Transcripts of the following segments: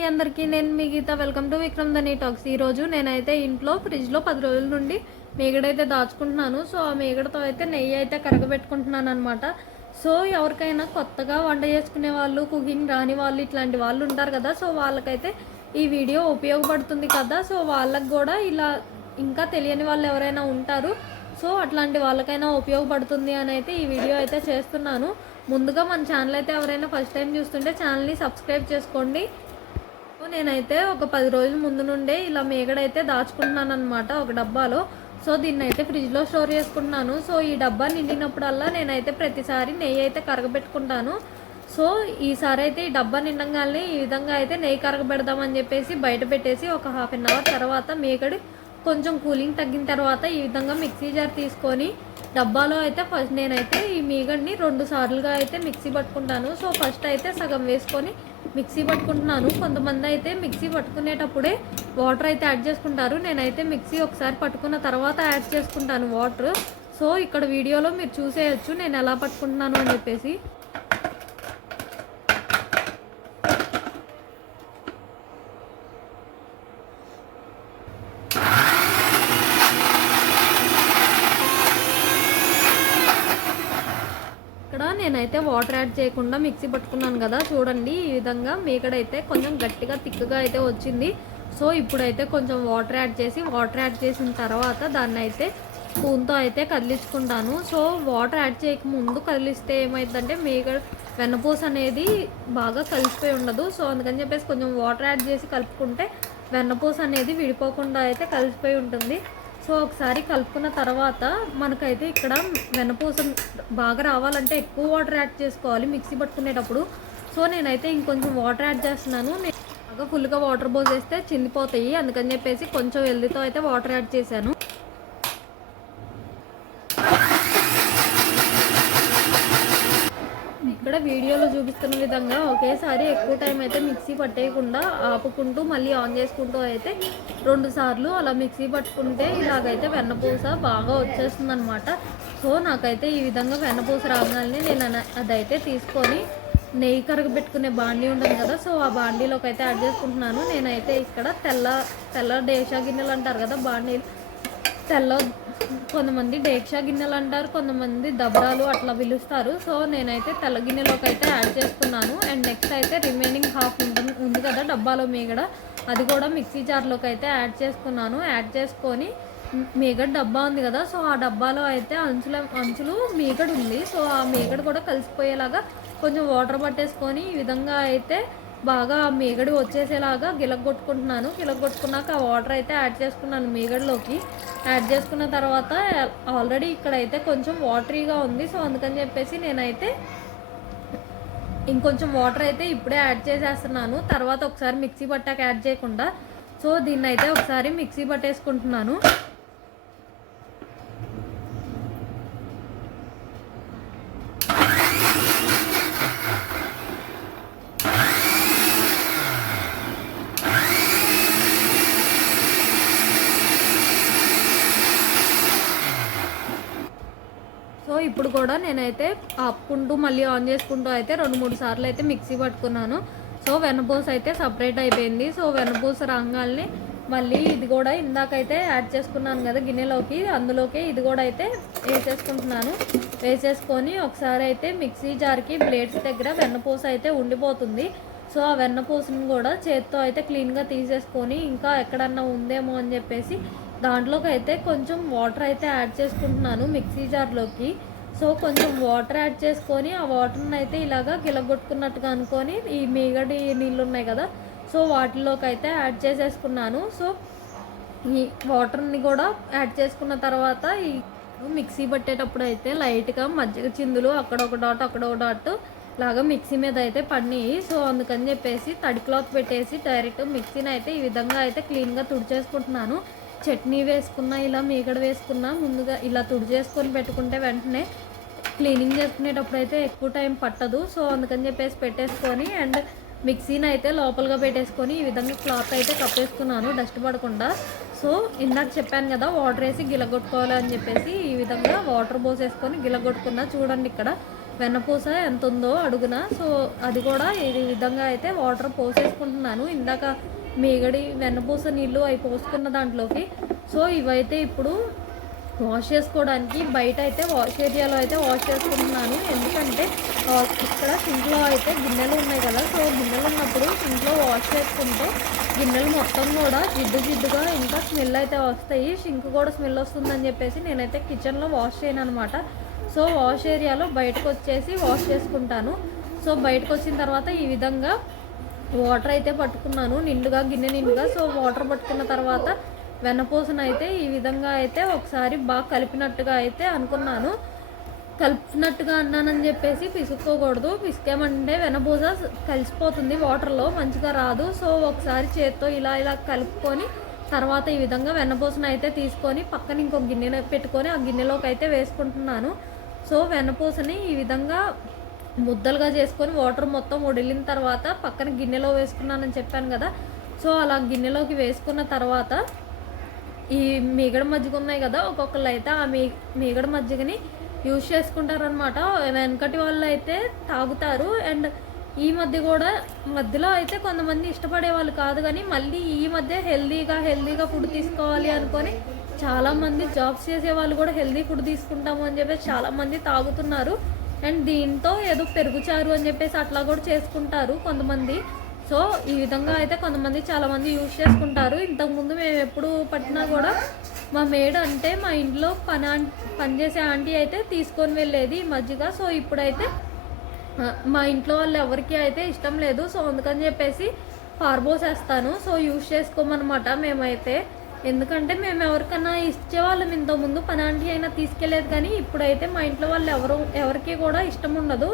అండి అందరికీ. నేను మీ గీత. వెల్కమ్ టు విక్రమ్ దని టాక్స్ ఈరోజు నేనైతే ఇంట్లో ఫ్రిడ్జ్లో పది రోజుల నుండి మేగడైతే దాచుకుంటున్నాను. సో ఆ మేగడతో అయితే నెయ్యి అయితే కరగబెట్టుకుంటున్నాను అనమాట సో ఎవరికైనా కొత్తగా వంట చేసుకునే వాళ్ళు కుకింగ్ రాని వాళ్ళు ఇట్లాంటి వాళ్ళు ఉంటారు కదా. సో వాళ్ళకైతే ఈ వీడియో ఉపయోగపడుతుంది కదా. సో వాళ్ళకు కూడా ఇలా ఇంకా తెలియని వాళ్ళు ఎవరైనా ఉంటారు. సో అట్లాంటి వాళ్ళకైనా ఉపయోగపడుతుంది అని అయితే ఈ వీడియో అయితే చేస్తున్నాను. ముందుగా మన ఛానల్ అయితే ఎవరైనా ఫస్ట్ టైం చూస్తుంటే ఛానల్ని సబ్స్క్రైబ్ చేసుకోండి. నేనైతే ఒక పది రోజుల ముందు నుండే ఇలా మేగడైతే దాచుకుంటున్నాను అనమాట ఒక డబ్బాలో. సో దీన్ని అయితే ఫ్రిడ్జ్లో స్టోర్ చేసుకుంటున్నాను. సో ఈ డబ్బా నిండినప్పుడల్లా నేనైతే ప్రతిసారి నెయ్యి అయితే కరగబెట్టుకుంటాను. సో ఈసారి అయితే ఈ డబ్బా నిండంగానే ఈ విధంగా అయితే నెయ్యి కరగబెడదామని చెప్పేసి బయట పెట్టేసి ఒక హాఫ్ అన్ అవర్ తర్వాత మేకడి కొంచెం కూలింగ్ తగ్గిన తర్వాత ఈ విధంగా మిక్సీ జార్ తీసుకొని డబ్బాలో అయితే ఫస్ట్ నేనైతే ఈ మీగడ్ని రెండు సార్లుగా అయితే మిక్సీ పట్టుకుంటాను. సో ఫస్ట్ అయితే సగం వేసుకొని మిక్సీ పట్టుకుంటున్నాను. కొంతమంది అయితే మిక్సీ పట్టుకునేటప్పుడే వాటర్ అయితే యాడ్ చేసుకుంటారు. నేనైతే మిక్సీ ఒకసారి పట్టుకున్న తర్వాత యాడ్ చేసుకుంటాను వాటర్. సో ఇక్కడ వీడియోలో మీరు చూసేయచ్చు నేను ఎలా పట్టుకుంటున్నాను అని చెప్పేసి ఇక్కడ నేనైతే వాటర్ యాడ్ చేయకుండా మిక్సీ పట్టుకున్నాను కదా చూడండి ఈ విధంగా మీకడైతే కొంచెం గట్టిగా తిక్కుగా అయితే వచ్చింది. సో ఇప్పుడైతే కొంచెం వాటర్ యాడ్ చేసి వాటర్ యాడ్ చేసిన తర్వాత దాన్ని అయితే స్పూన్తో అయితే కదిలించుకుంటాను. సో వాటర్ యాడ్ చేయక ముందు కదిలిస్తే ఏమవుతుందంటే మీగడ వెన్నపూస అనేది బాగా కలిసిపోయి ఉండదు. సో అందుకని చెప్పేసి కొంచెం వాటర్ యాడ్ చేసి కలుపుకుంటే వెన్నపూస అనేది విడిపోకుండా అయితే కలిసిపోయి ఉంటుంది. సో ఒకసారి కలుపుకున్న తర్వాత మనకైతే ఇక్కడ వెనపూసం బాగా రావాలంటే ఎక్కువ వాటర్ యాడ్ చేసుకోవాలి మిక్సీ పట్టుకునేటప్పుడు. సో నేనైతే ఇంకొంచెం వాటర్ యాడ్ చేస్తున్నాను. నేను బాగా ఫుల్గా వాటర్ పోసేస్తే చిందిపోతాయి. అందుకని చెప్పేసి కొంచెం ఎల్లితో అయితే వాటర్ యాడ్ చేశాను ఇక్కడ వీడియోలో చూపిస్తున్న విధంగా ఒకేసారి ఎక్కువ టైం అయితే మిక్సీ పట్టేయకుండా ఆపుకుంటూ మళ్ళీ ఆన్ చేసుకుంటూ అయితే రెండు సార్లు అలా మిక్సీ పట్టుకుంటే ఇలాగైతే వెన్నపూస బాగా వచ్చేస్తుంది అనమాట సో నాకైతే ఈ విధంగా వెన్నపూస రాగానే నేను అన- అదైతే తీసుకొని నెయ్యి కరగబెట్టుకునే బాండీ ఉంటుంది కదా సో ఆ బాండీలోకి అయితే యాడ్ చేసుకుంటున్నాను. నేనైతే ఇక్కడ తెల్ల తెల్ల డేషా గిన్నెలు అంటారు కదా బాండీలు తెల్ల కొంతమంది డేక్షా గిన్నెలు అంటారు కొంతమంది దబ్రాలు అట్లా పిలుస్తారు. సో నేనైతే తెల్ల గిన్నెలోకి అయితే యాడ్ చేస్తున్నాను. అండ్ నెక్స్ట్ అయితే రిమైనింగ్ హాఫ్ ఉంటుంది ఉంది కదా డబ్బాలో మీగడ. అది కూడా మిక్సీ జార్లోకి అయితే యాడ్ చేసుకున్నాను యాడ్ చేసుకొని మీగడ డబ్బా ఉంది కదా సో ఆ డబ్బాలో అయితే అంచుల అంచులు మీగడ ఉంది. సో ఆ మీగడ కూడా కలిసిపోయేలాగా కొంచెం వాటర్ పట్టేసుకొని ఈ విధంగా అయితే బాగా ఆ మీగడి వచ్చేసేలాగా గిలగొట్టుకుంటున్నాను. గిలగొట్టుకున్నాక ఆ వాటర్ అయితే యాడ్ చేసుకున్నాను మీగడలోకి. యాడ్ చేసుకున్న తర్వాత ఆల్రెడీ ఇక్కడైతే కొంచెం వాటరీగా ఉంది. సో అందుకని చెప్పేసి నేనైతే ఇంకొంచెం వాటర్ అయితే ఇప్పుడే యాడ్ చేసేస్తున్నాను. తర్వాత ఒకసారి మిక్సీ పట్టాక యాడ్ చేయకుండా. సో దీన్ని అయితే ఒకసారి మిక్సీ పట్టేసుకుంటున్నాను ఇప్పుడు కూడా నేనైతే ఆపుకుంటూ మళ్ళీ ఆన్ చేసుకుంటూ అయితే రెండు మూడు సార్లు అయితే మిక్సీ పట్టుకున్నాను. సో వెన్నపూస అయితే సపరేట్ అయిపోయింది. సో వెన్నపూస రంగాల్ని మళ్ళీ ఇది కూడా ఇందాకైతే యాడ్ చేసుకున్నాను కదా గిన్నెలోకి అందులోకి ఇది కూడా అయితే వేసేసుకుంటున్నాను. వేసేసుకొని ఒకసారి అయితే మిక్సీ జార్కి బ్లేడ్స్ దగ్గర వెన్నపూస అయితే ఉండిపోతుంది. సో ఆ వెన్నపూసని కూడా చేత్తో అయితే క్లీన్గా తీసేసుకొని ఇంకా ఎక్కడన్నా ఉందేమో అని చెప్పేసి దాంట్లోకి అయితే కొంచెం వాటర్ అయితే యాడ్ చేసుకుంటున్నాను మిక్సీ జార్లోకి. సో కొంచెం వాటర్ యాడ్ చేసుకొని ఆ వాటర్ని అయితే ఇలాగా గిలగొట్టుకున్నట్టుగా అనుకొని ఈ మీగడి నీళ్ళు ఉన్నాయి కదా సో వాటిలోకి అయితే యాడ్ చేసేసుకున్నాను. సో ఈ వాటర్ని కూడా యాడ్ చేసుకున్న తర్వాత ఈ మిక్సీ పట్టేటప్పుడు అయితే లైట్గా మజ్జిగ చిందులు అక్కడ ఒక డాట్ అక్కడ ఒక డాట్ లాగా మిక్సీ మీద అయితే పడినాయి. సో అందుకని చెప్పేసి తడి క్లాత్ పెట్టేసి డైరెక్ట్ మిక్సీని అయితే ఈ విధంగా అయితే క్లీన్గా తుడిచేసుకుంటున్నాను. చట్నీ వేసుకున్నా ఇలా మీగడ వేసుకున్నా ముందుగా ఇలా తుడిచేసుకొని పెట్టుకుంటే వెంటనే క్లీనింగ్ చేసుకునేటప్పుడు అయితే ఎక్కువ టైం పట్టదు. సో అందుకని చెప్పేసి పెట్టేసుకొని అండ్ మిక్సీని అయితే లోపలగా పెట్టేసుకొని ఈ విధంగా క్లాత్ అయితే కప్పేసుకున్నాను డస్ట్ పడకుండా. సో ఇందాక చెప్పాను కదా వాటర్ వేసి గిలగొట్టుకోవాలి అని చెప్పేసి ఈ విధంగా వాటర్ పోసేసుకొని గిలగొట్టుకున్నా చూడండి ఇక్కడ. వెన్నపూస ఎంత ఉందో అడుగున. సో అది కూడా ఈ విధంగా అయితే వాటర్ పోసేసుకుంటున్నాను. ఇందాక మీగడి వెన్నపూస నీళ్ళు అవి పోసుకున్న దాంట్లోకి. సో ఇవైతే ఇప్పుడు వాష్ చేసుకోవడానికి బయట అయితే వాష్ ఏరియాలో అయితే వాష్ చేసుకుంటున్నాను ఎందుకంటే ఇక్కడ సింక్లో అయితే గిన్నెలు ఉన్నాయి కదా. సో గిన్నెలు ఉన్నప్పుడు సింక్లో వాష్ చేసుకుంటే గిన్నెలు మొత్తం కూడా జిడ్డు జిడ్డుగా ఇంకా స్మెల్ అయితే వస్తాయి. సింక్ కూడా స్మెల్ వస్తుందని చెప్పేసి నేనైతే కిచెన్లో వాష్ చేయను అనమాట సో వాష్ ఏరియాలో బయటకు వచ్చేసి వాష్ చేసుకుంటాను. సో బయటకు వచ్చిన తర్వాత ఈ విధంగా వాటర్ అయితే పట్టుకున్నాను. నిండుగా గిన్నె నిండుగా. సో వాటర్ పట్టుకున్న తర్వాత వెన్నపూసను అయితే ఈ విధంగా అయితే ఒకసారి బాగా కలిపినట్టుగా అయితే అనుకున్నాను. కలిపినట్టుగా అన్నానని చెప్పేసి పిసుక్కోకూడదు. పిసుకేమంటే వెనపూస కలిసిపోతుంది వాటర్లో మంచిగా రాదు. సో ఒకసారి చేత్తో ఇలా ఇలా కలుపుకొని తర్వాత ఈ విధంగా వెన్నపూసను అయితే తీసుకొని పక్కన ఇంకో గిన్నె పెట్టుకొని ఆ గిన్నెలోకి అయితే వేసుకుంటున్నాను. సో వెన్నపూసని ఈ విధంగా ముద్దలుగా చేసుకొని వాటర్ మొత్తం వడిలిన తర్వాత పక్కన గిన్నెలో వేసుకున్నానని చెప్పాను కదా. సో అలా గిన్నెలోకి వేసుకున్న తర్వాత ఈ మీగడ మజ్జిగ ఉన్నాయి కదా ఒక్కొక్కరు అయితే ఆ మీ మీగడ మజ్జిగని యూజ్ చేసుకుంటారనమాట వెనకటి వాళ్ళు అయితే తాగుతారు. అండ్ ఈ మధ్య కూడా మధ్యలో అయితే కొంతమంది ఇష్టపడే వాళ్ళు కాదు కానీ మళ్ళీ ఈ మధ్య హెల్దీగా హెల్దీగా ఫుడ్ తీసుకోవాలి అనుకొని చాలామంది జాబ్స్ చేసే వాళ్ళు కూడా హెల్దీ ఫుడ్ తీసుకుంటాము అని చెప్పేసి చాలామంది తాగుతున్నారు. అండ్ దీంతో ఏదో పెరుగుచారు అని చెప్పేసి అట్లా కూడా చేసుకుంటారు కొంతమంది. సో ఈ విధంగా అయితే కొంతమంది చాలా మంది యూజ్ చేసుకుంటారు. ఇంతకుముందు మేము ఎప్పుడు పట్టినా కూడా మా మేడ్ అంటే మా ఇంట్లో పని పనిచేసే ఆంటీ అయితే తీసుకొని వెళ్ళేది ఈ మజ్జిగ. సో ఇప్పుడైతే మా ఇంట్లో వాళ్ళు ఎవరికి అయితే ఇష్టం లేదు. సో అందుకని చెప్పేసి పారబోసేస్తాను సో యూజ్ చేసుకోమన్నమాట మేమైతే. ఎందుకంటే మేము ఎవరికైనా ఇచ్చేవాళ్ళం. ఇంతకుముందు పని ఆంటీ అయినా తీసుకెళ్ళేది కానీ ఇప్పుడైతే మా ఇంట్లో వాళ్ళు ఎవరు ఎవరికి కూడా ఇష్టం ఉండదు.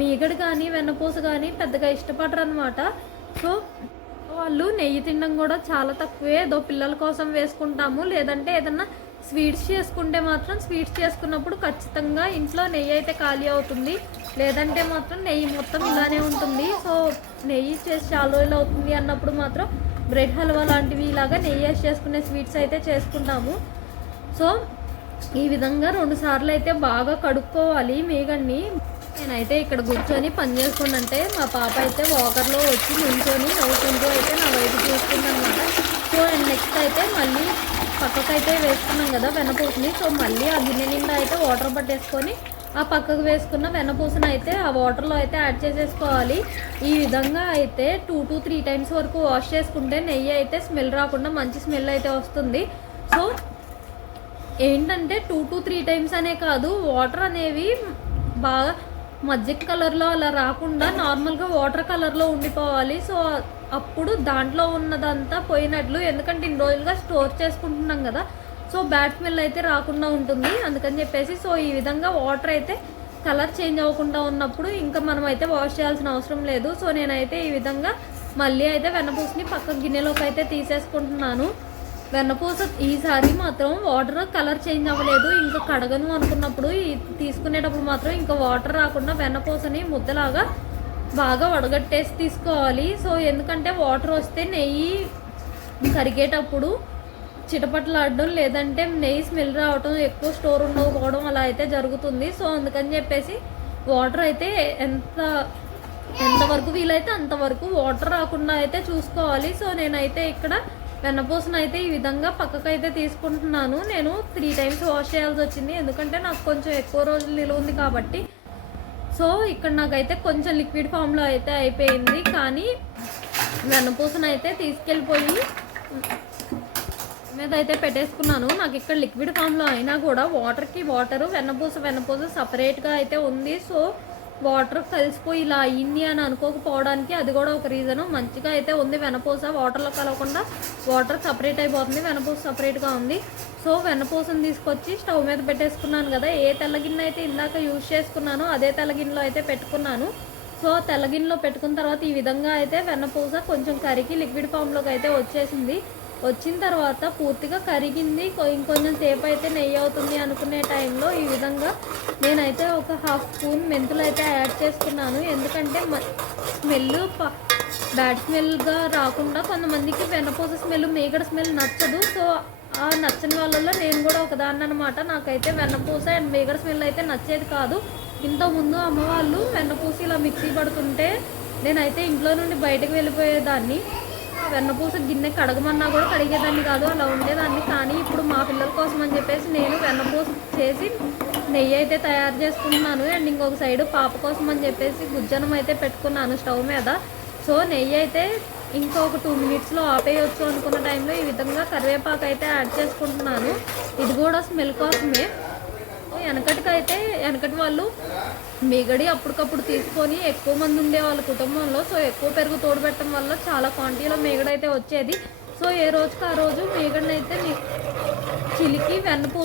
మీగడు కానీ వెన్నపూస కానీ పెద్దగా ఇష్టపడరు అనమాట సో వాళ్ళు నెయ్యి తినడం కూడా చాలా తక్కువే. ఏదో పిల్లల కోసం వేసుకుంటాము. లేదంటే ఏదన్నా స్వీట్స్ చేసుకుంటే మాత్రం స్వీట్స్ చేసుకున్నప్పుడు ఖచ్చితంగా ఇంట్లో నెయ్యి అయితే ఖాళీ అవుతుంది. లేదంటే మాత్రం నెయ్యి మొత్తం ఇలానే ఉంటుంది. సో నెయ్యి చేసి చాలా రోజులు అవుతుంది అన్నప్పుడు మాత్రం బ్రెడ్ హల్వా లాంటివి ఇలాగా నెయ్యి వేసి చేసుకునే స్వీట్స్ అయితే చేసుకుంటాము. సో ఈ విధంగా రెండు సార్లు అయితే బాగా కడుక్కోవాలి మేగన్ని నేనైతే ఇక్కడ కూర్చొని పని చేసుకుంటే మా పాప అయితే వాకర్లో వచ్చి నుంచొని నవ్వుకుంటూ అయితే నా వైపు చూస్తుందన్నమాట. సో నెక్స్ట్ అయితే మళ్ళీ పక్కకైతే వేసుకున్నాం కదా వెనపూసని. సో మళ్ళీ ఆ గిన్నె నిండా అయితే వాటర్ పట్టేసుకొని ఆ పక్కకు వేసుకున్న వెన్నపూసను అయితే ఆ వాటర్లో అయితే యాడ్ చేసేసుకోవాలి. ఈ విధంగా అయితే టూ టు త్రీ టైమ్స్ వరకు వాష్ చేసుకుంటే నెయ్యి అయితే స్మెల్ రాకుండా మంచి స్మెల్ అయితే వస్తుంది. సో ఏంటంటే టూ టు త్రీ టైమ్స్ అనే కాదు వాటర్ అనేవి బాగా మజ్జిగ కలర్లో అలా రాకుండా నార్మల్గా వాటర్ కలర్లో ఉండిపోవాలి. సో అప్పుడు దాంట్లో ఉన్నదంతా పోయినట్లు. ఎందుకంటే ఇన్ని రోజులుగా స్టోర్ చేసుకుంటున్నాం కదా. సో బ్యాడ్ స్మెల్ అయితే రాకుండా ఉంటుంది. అందుకని చెప్పేసి సో ఈ విధంగా వాటర్ అయితే కలర్ చేంజ్ అవ్వకుండా ఉన్నప్పుడు ఇంకా మనం అయితే వాష్ చేయాల్సిన అవసరం లేదు. సో నేనైతే ఈ విధంగా మళ్ళీ అయితే వెన్నపూసని పక్క గిన్నెలోకి అయితే తీసేసుకుంటున్నాను. వెన్నపూస ఈసారి మాత్రం వాటర్ కలర్ చేంజ్ అవ్వలేదు. ఇంకా కడగను అనుకున్నప్పుడు తీసుకునేటప్పుడు మాత్రం ఇంకా వాటర్ రాకుండా వెన్నపూసని ముద్దలాగా బాగా వడగట్టేసి తీసుకోవాలి. సో ఎందుకంటే వాటర్ వస్తే నెయ్యి కరిగేటప్పుడు చిటపట్లాడడం లేదంటే నెయ్యి స్మెల్ రావడం ఎక్కువ స్టోర్ ఉండకపోవడం అలా అయితే జరుగుతుంది. సో అందుకని చెప్పేసి వాటర్ అయితే ఎంత ఎంతవరకు వీలైతే అంతవరకు వాటర్ రాకుండా అయితే చూసుకోవాలి. సో నేనైతే ఇక్కడ వెన్నపూసను అయితే ఈ విధంగా పక్కకైతే తీసుకుంటున్నాను. నేను త్రీ టైమ్స్ వాష్ చేయాల్సి వచ్చింది. ఎందుకంటే నాకు కొంచెం ఎక్కువ రోజులు నిలువ ఉంది కాబట్టి. సో ఇక్కడ నాకైతే కొంచెం లిక్విడ్ ఫామ్లో అయితే అయిపోయింది. కానీ వెన్నపూసను అయితే తీసుకెళ్ళిపోయి మీద అయితే పెట్టేసుకున్నాను. నాకు ఇక్కడ లిక్విడ్ ఫామ్లో అయినా కూడా వాటర్కి వాటర్ వెన్నపూస వెన్నపూస సపరేట్గా అయితే ఉంది. సో వాటర్ కలిసిపోయి ఇలా అయ్యింది అని అనుకోకపోవడానికి అది కూడా ఒక రీజను మంచిగా అయితే ఉంది వెనపూస వాటర్లో కలవకుండా వాటర్ సపరేట్ అయిపోతుంది వెనపూస సపరేట్గా ఉంది. సో వెన్నపూసను తీసుకొచ్చి స్టవ్ మీద పెట్టేసుకున్నాను కదా ఏ తెల్లగిన్నె అయితే ఇందాక యూజ్ చేసుకున్నానో అదే తెల్లగిన్నెలో అయితే పెట్టుకున్నాను. సో తెల్లగిన్నెలో పెట్టుకున్న తర్వాత ఈ విధంగా అయితే వెన్నపూస కొంచెం కరిగి లిక్విడ్ ఫామ్లోకి అయితే వచ్చేసింది. వచ్చిన తర్వాత పూర్తిగా కరిగింది. ఇంకొంచెం సేపు అయితే నెయ్యి అవుతుంది అనుకునే టైంలో ఈ విధంగా నేనైతే ఒక హాఫ్ స్పూన్ మెంతులు అయితే యాడ్ చేసుకున్నాను. ఎందుకంటే స్మెల్ బ్యాడ్ స్మెల్గా రాకుండా కొంతమందికి వెన్నపూస స్మెల్ మేగడ స్మెల్ నచ్చదు. సో ఆ నచ్చని వాళ్ళలో నేను కూడా ఒకదాన్ని అనమాట నాకైతే వెన్నపూస అండ్ మేగడ స్మెల్ అయితే నచ్చేది కాదు. ఇంతకుముందు అమ్మవాళ్ళు వెన్నపూస ఇలా మిక్సీ పడుతుంటే నేనైతే ఇంట్లో నుండి బయటకు వెళ్ళిపోయేదాన్ని. వెన్నపూస గిన్నె కడగమన్నా కూడా కడిగేదాన్ని కాదు అలా ఉండేదాన్ని. కానీ ఇప్పుడు మా పిల్లల కోసం అని చెప్పేసి నేను వెన్నపూస చేసి నెయ్యి అయితే తయారు చేసుకుంటున్నాను. అండ్ ఇంకొక సైడ్ పాప కోసం అని చెప్పేసి గుజ్జనం అయితే పెట్టుకున్నాను స్టవ్ మీద. సో నెయ్యి అయితే ఇంకొక టూ మినిట్స్లో ఆపేయచ్చు అనుకున్న టైంలో ఈ విధంగా కరివేపాకు అయితే యాడ్ చేసుకుంటున్నాను. ఇది కూడా స్మెల్ కోసమే. వెనకటికైతే వెనకటి వాళ్ళు మిగడి అప్పటికప్పుడు తీసుకొని ఎక్కువ మంది ఉండే వాళ్ళ కుటుంబంలో సో ఎక్కువ పెరుగు తోడుపెట్టడం వల్ల చాలా క్వాంటిటీలో మిగడ అయితే వచ్చేది. సో ఏ రోజుకి ఆ రోజు మిగడిని అయితే చిలికి వెన్నపూ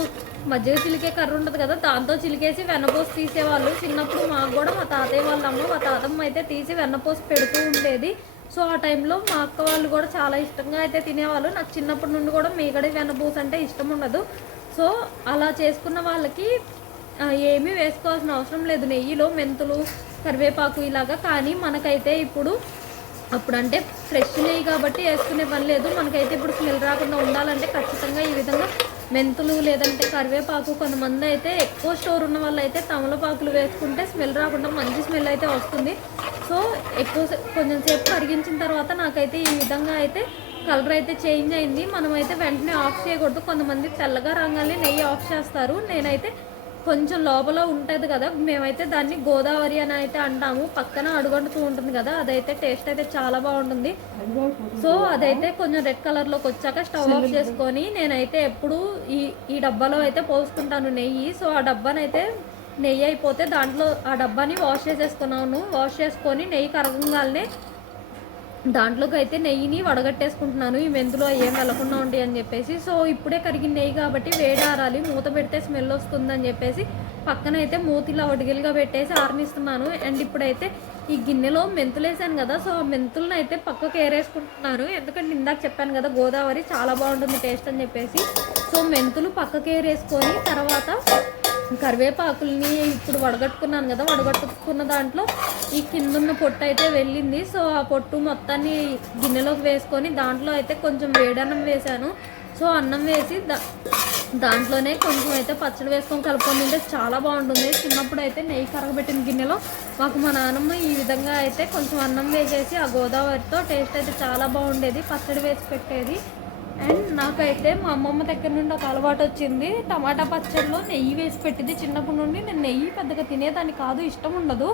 మధ్య చిలికే కర్ర ఉంటుంది కదా దాంతో చిలికేసి వెన్నపోసి తీసేవాళ్ళు. చిన్నప్పుడు మాకు కూడా మా తాతయ్య వాళ్ళ అమ్మ మా తాతమ్మ అయితే తీసి వెన్నపోసి పెడుతూ ఉండేది. సో ఆ టైంలో మా అక్క వాళ్ళు కూడా చాలా ఇష్టంగా అయితే తినేవాళ్ళు. నాకు చిన్నప్పటి నుండి కూడా మీగడి వెన్నపూస అంటే ఇష్టం ఉండదు. సో అలా చేసుకున్న వాళ్ళకి ఏమీ వేసుకోవాల్సిన అవసరం లేదు. నెయ్యిలో మెంతులు కరివేపాకు ఇలాగా. కానీ మనకైతే ఇప్పుడు అప్పుడంటే ఫ్రెష్ నెయ్యి కాబట్టి వేసుకునే పని లేదు. మనకైతే ఇప్పుడు స్మెల్ రాకుండా ఉండాలంటే ఖచ్చితంగా ఈ విధంగా మెంతులు లేదంటే కరివేపాకు కొంతమంది అయితే ఎక్కువ స్టోర్ ఉన్న వాళ్ళు అయితే తమలపాకులు వేసుకుంటే స్మెల్ రాకుండా మంచి స్మెల్ అయితే వస్తుంది. సో ఎక్కువ కొంచెం సేపు కరిగించిన తర్వాత నాకైతే ఈ విధంగా అయితే కలర్ అయితే చేంజ్ అయింది. మనమైతే వెంటనే ఆఫ్ చేయకూడదు. కొంతమంది తెల్లగా రంగానే నెయ్యి ఆఫ్ చేస్తారు. నేనైతే కొంచెం లోపల ఉంటుంది కదా మేమైతే దాన్ని గోదావరి అని అయితే అంటాము. పక్కన అడుగంటుతూ ఉంటుంది కదా అదైతే టేస్ట్ అయితే చాలా బాగుంటుంది. సో అదైతే కొంచెం రెడ్ కలర్లోకి వచ్చాక స్టవ్ ఆఫ్ చేసుకొని నేనైతే ఎప్పుడు ఈ ఈ డబ్బాలో అయితే పోసుకుంటాను నెయ్యి. సో ఆ డబ్బానైతే నెయ్యి అయిపోతే దాంట్లో ఆ డబ్బాని వాష్ చేసేసుకున్నాను. వాష్ చేసుకొని నెయ్యి కరగంగానే దాంట్లోకి అయితే నెయ్యిని వడగట్టేసుకుంటున్నాను ఈ మెంతులు అవి ఏం వెళ్ళకుండా ఉంటాయి అని చెప్పేసి. సో ఇప్పుడే కరిగిన నెయ్యి కాబట్టి వేడారాలి మూత పెడితే స్మెల్ వస్తుందని చెప్పేసి పక్కన అయితే మూతిలా వడిగిలుగా పెట్టేసి ఆరనిస్తున్నాను. అండ్ ఇప్పుడైతే ఈ గిన్నెలో మెంతులు వేసాను కదా సో ఆ మెంతులను అయితే పక్కకు ఏరేసుకుంటున్నాను. ఎందుకంటే ఇందాక చెప్పాను కదా గోదావరి చాలా బాగుంటుంది టేస్ట్ అని చెప్పేసి. సో మెంతులు పక్కకు ఏరేసుకొని తర్వాత కరివేపాకుల్ని ఇప్పుడు వడగట్టుకున్నాను కదా వడగట్టుకున్న దాంట్లో ఈ కిందున్న పొట్టు అయితే వెళ్ళింది. సో ఆ పొట్టు మొత్తాన్ని గిన్నెలోకి వేసుకొని దాంట్లో అయితే కొంచెం వేడన్నం వేశాను. సో అన్నం వేసి దా దాంట్లోనే కొంచెం అయితే పచ్చడి వేసుకొని కలుపుకొని తింటే చాలా బాగుంటుంది. చిన్నప్పుడు అయితే నెయ్యి కరగబెట్టిన గిన్నెలో మాకు మా నాన్నమ్మ ఈ విధంగా అయితే కొంచెం అన్నం వేసేసి ఆ గోదావరితో టేస్ట్ అయితే చాలా బాగుండేది. పచ్చడి వేసి పెట్టేది. అండ్ నాకైతే మా అమ్మమ్మ దగ్గర నుండి ఒక అలవాటు వచ్చింది. టమాటా పచ్చడిలో నెయ్యి వేసి పెట్టింది. చిన్నప్పటి నుండి నేను నెయ్యి పెద్దగా తినేదాన్ని కాదు ఇష్టం ఉండదు.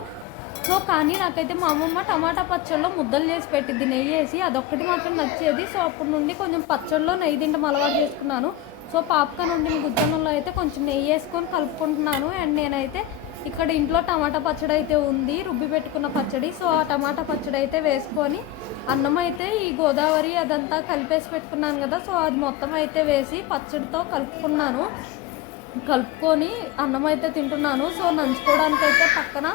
సో కానీ నాకైతే మా అమ్మమ్మ టమాటా పచ్చళ్ళలో ముద్దలు చేసి పెట్టింది. నెయ్యి వేసి అదొక్కటి మాత్రం నచ్చేది. సో అప్పటి నుండి కొంచెం పచ్చళ్ళలో నెయ్యి తింటాం అలవాటు చేసుకున్నాను. సో పాపక నుండి గుజ్జనంలో అయితే కొంచెం నెయ్యి వేసుకొని కలుపుకుంటున్నాను. అండ్ నేనైతే ఇక్కడ ఇంట్లో టమాటా పచ్చడి అయితే ఉంది రుబ్బి పెట్టుకున్న పచ్చడి. సో ఆ టమాటా పచ్చడి అయితే వేసుకొని అన్నం అయితే ఈ గోదావరి అదంతా కలిపేసి పెట్టుకున్నాను కదా సో అది మొత్తం అయితే వేసి పచ్చడితో కలుపుకున్నాను. కలుపుకొని అన్నం అయితే తింటున్నాను. సో నంచుకోవడానికి అయితే పక్కన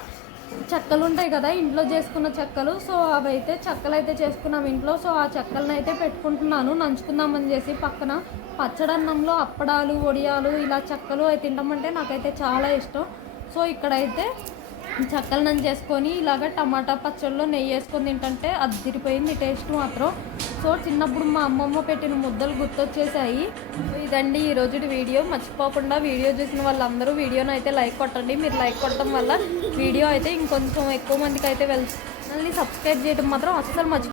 చెక్కలు ఉంటాయి కదా ఇంట్లో చేసుకున్న చెక్కలు. సో అవి అయితే చెక్కలు అయితే చేసుకున్నాం ఇంట్లో. సో ఆ చెక్కలను అయితే పెట్టుకుంటున్నాను. నంచుకుందామని చేసి పక్కన పచ్చడన్నంలో అప్పడాలు వడియాలు ఇలా చెక్కలు అవి తింటామంటే నాకైతే చాలా ఇష్టం. సో ఇక్కడైతే చెక్కలు నంచి చేసుకొని ఇలాగ టమాటా పచ్చళ్ళలో నెయ్యి వేసుకొని తింటుంటే అదిరిపోయింది టేస్ట్ మాత్రం. సో చిన్నప్పుడు మా అమ్మమ్మ పెట్టిన ముద్దలు గుర్తొచ్చేసాయి. సో ఇదండి ఈ రోజు వీడియో. మర్చిపోకుండా వీడియో చూసిన వాళ్ళందరూ వీడియోని అయితే లైక్ కొట్టండి. మీరు లైక్ కొట్టడం వల్ల వీడియో అయితే ఇంకొంచెం ఎక్కువ మందికి అయితే వెళ్తుంది సబ్స్క్రైబ్ చేయడం మాత్రం అస్సలు మర్చి